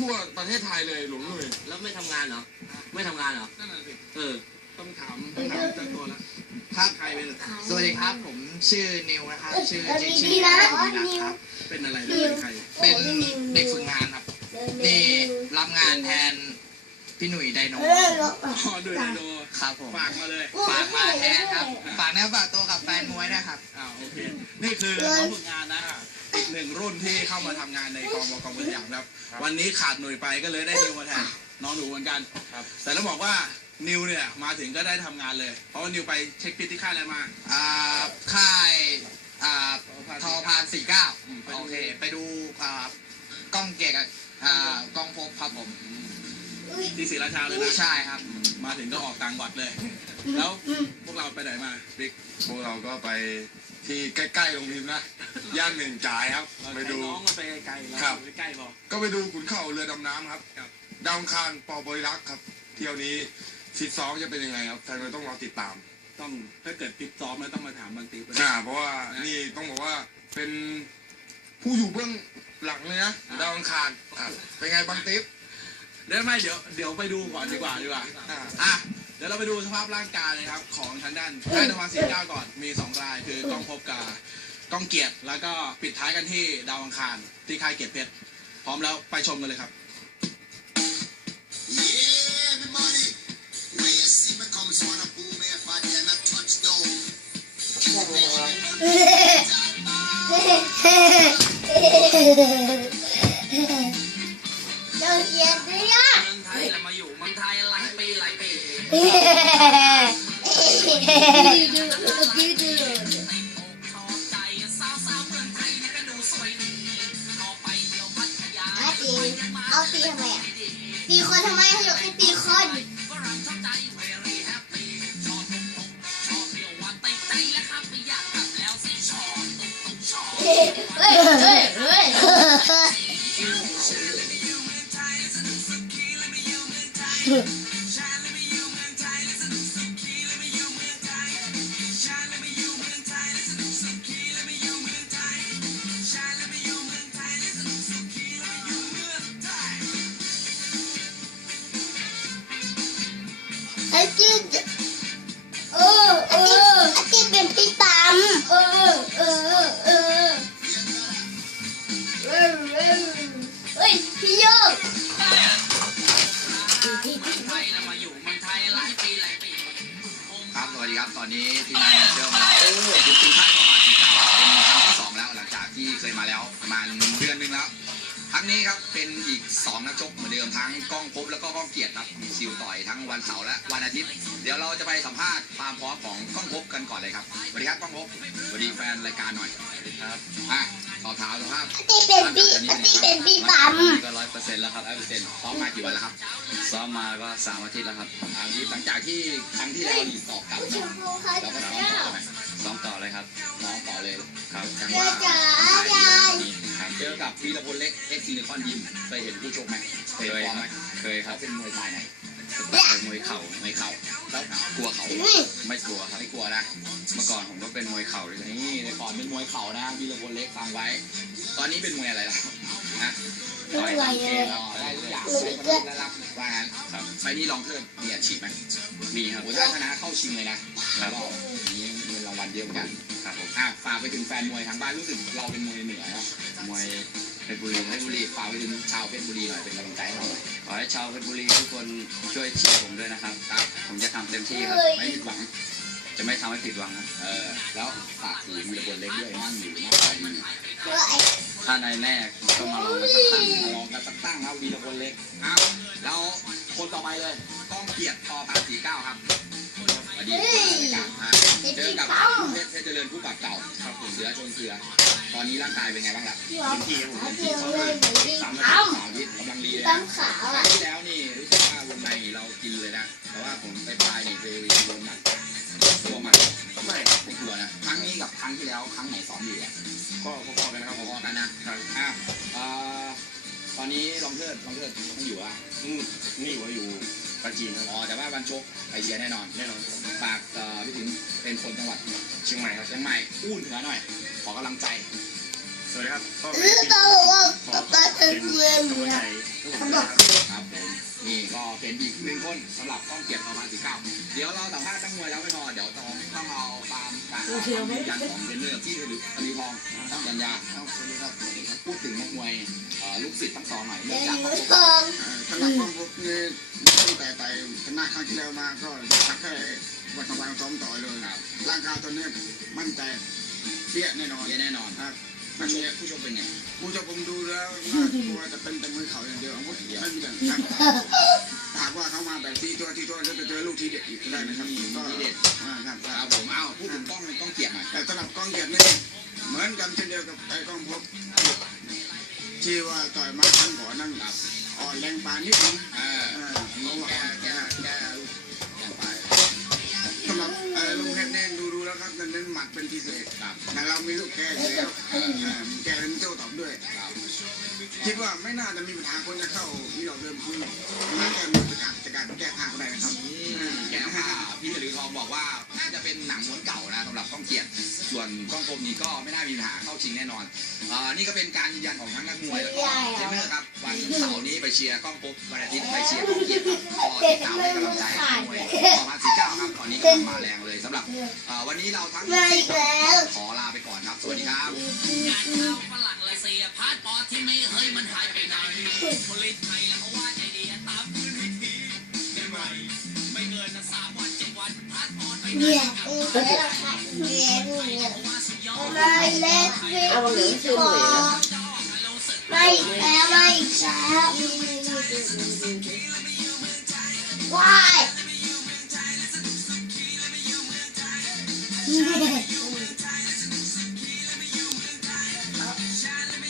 ทั่วประเทศไทยเลยหลวงหนุ่ยแล้วไม่ทำงานเหรอ ไม่ทำงานเหรอ นั่นแหละสิเออ ต้องถามต้องถามเจ้าตัวละครับใครเป็นสวัสดีครับผมชื่อนิวนะครับ ชื่อจริงชื่อดีนะนิวครับเป็นอะไรเป็นใครเป็นเด็กฝึกงานครับนี่รับงานแทนพี่หนุ่ยไดโนเออลบอ๋อดูไดโนครับผมฝากมาเลยฝากมาแทนครับฝากเนื้อฝากตัวกับแฟนมวยด้วยครับอ้าวโอเคนี่คือน้องฝึกงานนะอีก หนึ่งรุ่นที่เข้ามาทำงานในกองบกองบริอย่างครับ วันนี้ขาดหน่วยไปก็เลยได้นิวมาแทนน้องหนูเหมือนกันครับ แต่ต้องบอกว่านิวเนี่ยมาถึงก็ได้ทำงานเลย เพราะว่านิวไปเช็คพิษที่ค่ายอะไรมา อ่าค่ายอ่าทอพานสี่เก้าอืมไปดูโอเค ไปดูอ่ากล้องเกียร์กับอ่ากล้องพบครับผมที่ศรีราชาเลยนะใช่ครับ มาถึงก็ออกต่างวัดเลย แล้วพวกเราไปไหนมาบิ๊กพวกเราก็ไปที่ใกล้ๆโรงพิมพ์นะ ย่านหนึ่งจ่ายครับ ไปดูน้องมันไปไกลๆเราครับไปใกล้พอก็ไปดูขุนเข่าเรือดำน้ำครับครับดาวอังคารปอบริรักษ์ครับ เที่ยวนี้ซิดซ้อมจะเป็นยังไงครับแฟนเราต้องรอติดตาม ต้องถ้าเกิดปิดซ้อมแล้วต้องมาถามบางตีไปอ่าเพราะว่านี่ต้องบอกว่าเป็นผู้อยู่เบื้องหลังเลยนะดาวอังคารอะเป็นไงบางติ๊บเดี๋ยวไม่เดี๋ยวเดี๋ยวไปดูก่อนดีกว่าดีกว่าอ่าอะเดี๋ยวเราไปดูสภาพร่างกายเลยครับของทางด้านค่ายนภาสีเก้าก่อนมีสองรายคือกล้องพบกับ กล้องเกียรติแล้วก็ปิดท้ายกันที่ดาวอังคารที่ค่ายเกียรติเพชรพร้อมแล้วไปชมกันเลยครับ Yeah, everybody. When you see me come, so wanna boom if I did not touch down. เดินเย็นด้วยอะเมืองไทยเรามาอยู่เมืองไทยหลายปีหลายปีดื้อดื้อดื้ เอาตีทำไมอะ ตีคนทำไมเขยกให้ตีคนฝรั่งชอบใจ very happy ชอบตุ๊กตุ๊กชอบเที่ยววันติดใจแล้วครับไม่อยากกลับแล้วสิชอบตุ๊กตุ๊กชอบเฮ้ยเฮ้ยเฮ้ยเฮ้ย ไอ้จิ๊ดเออเออไอ้จิ๊ดเป็นพี่ปั๊มเออเออเออเออเออเฮ้ยพี่โยกเมืองไทยเรามาอยู่เมืองไทยหลายปีหลายปีครับสวัสดีครับตอนนี้ทีมงานเชื่อมาแล้วคือทีมค่ายประมาณสี่เก้าเป็นครั้งที่สองแล้วหลังจากที่เคยมาแล้ว รั้งนี้ครับเป็นอีกสองนักชกเหมือนเดิมทั้งกล้องภพบแล้วก็กล้องเกียรติครับมีซิลต่อยทั้งวันเสาร์และวันอาทิตย์ เดี๋ยวเราจะไปสัมภาษณ์ความพร้อมของกล้องภพบกันก่อนเลยครับสวัสดีครับกล้องภพบสวัสดีแฟนรายการหน่อยสวัสดีครับอะสอบถามสภาพไอ้จิ๊ดเป็นพี่ไอ้จิ๊ดเป็นพี่ปั๊มก็ร้อยเปอร์เซ็นต์แล้วครับร้อยเปอร์เซ็นต์ซ้อมมากี่วันแล้วครับซ้อมมาก็สามอาทิตย์แล้วครับอาทิตย์หลังจากที่ครั้งที่แล้วหลีสอบกลับชเนาะมพูเขาเราก็จะซ้อมเจ้าต่อไหมซ้อมต่อเลยครับซ้อมต่อเลยครับจังเจ้าว่าจ๋ายายครับ เจอกับวีรพลเล็กเอ็กซ์ซิลิคอนยิมเคยเห็นผู้ชกไหมเคยฟอร์มไหมเคยครับเป็นมวยไทยไหนมวยเข่ามวยเข่าแล้วกลัวเขาไม่กลัวครับไม่กลัวนะเมื่อก่อนผมก็เป็นมวยเข่าเลยนี่ในก่อนเป็นมวยเข่านะวีรพลเล็กฟังไว้ ตอนนี้เป็นมวยอะไรล่ะนะต่อยตามเกมแล้วได้ทุกอย่างได้คนที่ได้รับว่างั้นครับไฟนี้ลองเพิ่มมีอาชีพไหมมีครับถ้าชนะเข้าชิงเลยนะแล้วก็นี้เงินราง วัลเยอะเหมือนกันครับผมอะฝากไปถึงแฟนมวยทางบ้านรู้สึกเราเป็นมวยเหนือเนาะมวยเพชรบุรีเพชรบุรีฝากไปถึงชาวเพชรบุรีหน่อยเป็นกำลังใจให้เราหน่อยขอให้ชาวเพชรบุรีทุกคนช่วยเชียร์ผมด้วยนะครับครับ ผมจะทำเต็มที่ครับ ไม่ผิดหวัง จะไม่ทำให้ผิดหวังครับเออแล้วฝากถึงวีรพลเล็กด้วยนั่งอยู่หน้าไฟนี่เพื่อไอ้ถ้าในแน่ก็มาลองกันสักครั้งมาลองกันสักตั้งนะวีรพลเล็กอ้าวแล้วคนต่อไปเลยก้องเกียรติพอพาสีเก้าครับ จอพี่กับปั๊มเพชรเพชรเจริญผู้ปรับเก่าครับผมเสือชนเสือ ตอนนี้ร่างกายเป็นไงบ้างล่ะพี่ปั๊มเอาเดียวเลยเป็นพี่สามปั๊มสามอาทิตย์กำลังดีเลยปั๊นะมขาวครั้อะงที่แล้วนี่รู้สึกว่าวงในเรากินเลยนะ แต่ว่าผมไปปลายนี่ไปโดนหนักตัวมันไม่ไม่กลัวนะ ครั้งนี้กับครั้งที่แล้วครั้งไหนซ้อมอยู่อะก็พอๆกันนะครับพอๆกันนะอะเอ่อตอนนี้ลองเทิดลองเทิดไม่อยู่อะอืมนี่ว่าอยู่ ปราจีนครับอ๋อแต่ว่าวันชกไปเชียร์แน่นอน แน่นอนครับฝากเอ่อพี่ถึงเป็นคนจังหวัดเชียงใหม่ครับ เชียงใหม่อู้เหนือหน่อย ขอกำลังใจ สวัสดีครับก็หรือต้องบอกว่าป๊าป๊าจะเรียนกำลังนะใจ เป็นอีกหนึ่งคนสำหรับก้องเกียรติประมาณสิบเก้าเดี๋ยวเราสัมภาษณ์นักมวยแล้วไม่พอเดี๋ยวต้องต้องเอาตามการยืนยันของเทรนเนอร์ที่ถืออลีพองต้องยันยาครับสวัสดีครับพูดถึงนักมวยเอ่อลูกศิษย์ทั้งสองหน่อยเดิเนื่องนจากมืเขาอทองสำหรับกองพบนี่ตั้งแต่ไต่ชนะครั้งที่แล้วมาก็สักแค่วันสองวันซ้อมต่อเลยครับร่างกายตอนนี้มั่นใจเปี้ยแน่นอนเยอะแน่นอนครับผู้มันชมีมผู้ชมเป็นไงผู้ชมผมดูแล้วน่ากลัวจะเป็นแต่มือเขาอย่างเดียวอาวุธไม่มีอย่างครับหากว่าเขามาแบบที่ตัวที่ตัวจะเจอลูกทีเด็ดอีกก็ได้นะครับก็อ่าครับครัรับผมเอาพูดถึงกล้องกล้องเกียรติหน่อยแต่สำหรับกองเกียรตินี่เหมือนกันเช่นเดียวกับไอ้กองพบที่ว่าต่อยมาทั้งก่อนนั่งกับอ่อนแรงปานนิดนึงเอออ่าเพราะว่าแกแก ดูแล้วครับเน้นหมัดเป็นพิเศษครับแต่เรามีลูกแกอยู่แล้วเออแกเป็นโจ้ตอบด้วยครับคิดว่าไม่น่าจะมีปัญหาคนจะเข้ามีดอกเดิมคือน่าจะมีประกาศจากการแก้ทางก็ได้นะครับอืมแกว่าพี่หรือทองบอกว่าน่าจะเป็นหนังม้วนเก่านะสำหรับกล้องเกียรติส่วนกล้องกลมนี้ก็ไม่น่ามีปัญหาเข้าชิงแน่นอนอ่านี่ก็เป็นการยืนยันของทั้งนักมวยแล้วก็เทรนเนอร์ครับวันเสาร์นี้ไปเชียร์กล้องกลมวันอาทิตย์ไปเชียร์กล้องเกียรติครับก็ติดตามให้กำลังใจนักมวยประมาณสี่เก้าครับตอนนี้กำลังมาแรงเลยสำหรับอ่าวันนี้เราทั้งมาสี่อีกคนแล้วขอลาไปก่อนครับ สวัสดีครับงานเข้าฝรั่งละเสียพาสปอร์ตที่ไม่เฮ้ยมันหายไปไหนผลิตไทยแล้วเขาว่าใจดีตามคืนให้ทีได้ไหมไม่เกินสามวันเจ็ดวันพาสปอร์ตไปไหนเนี่ยเออแล้วค่ะเนี่ยเนี่ยว่าสุดยอดไม่เล็กไม่พอไม่แล้วไม่แล้วว้ 逃いら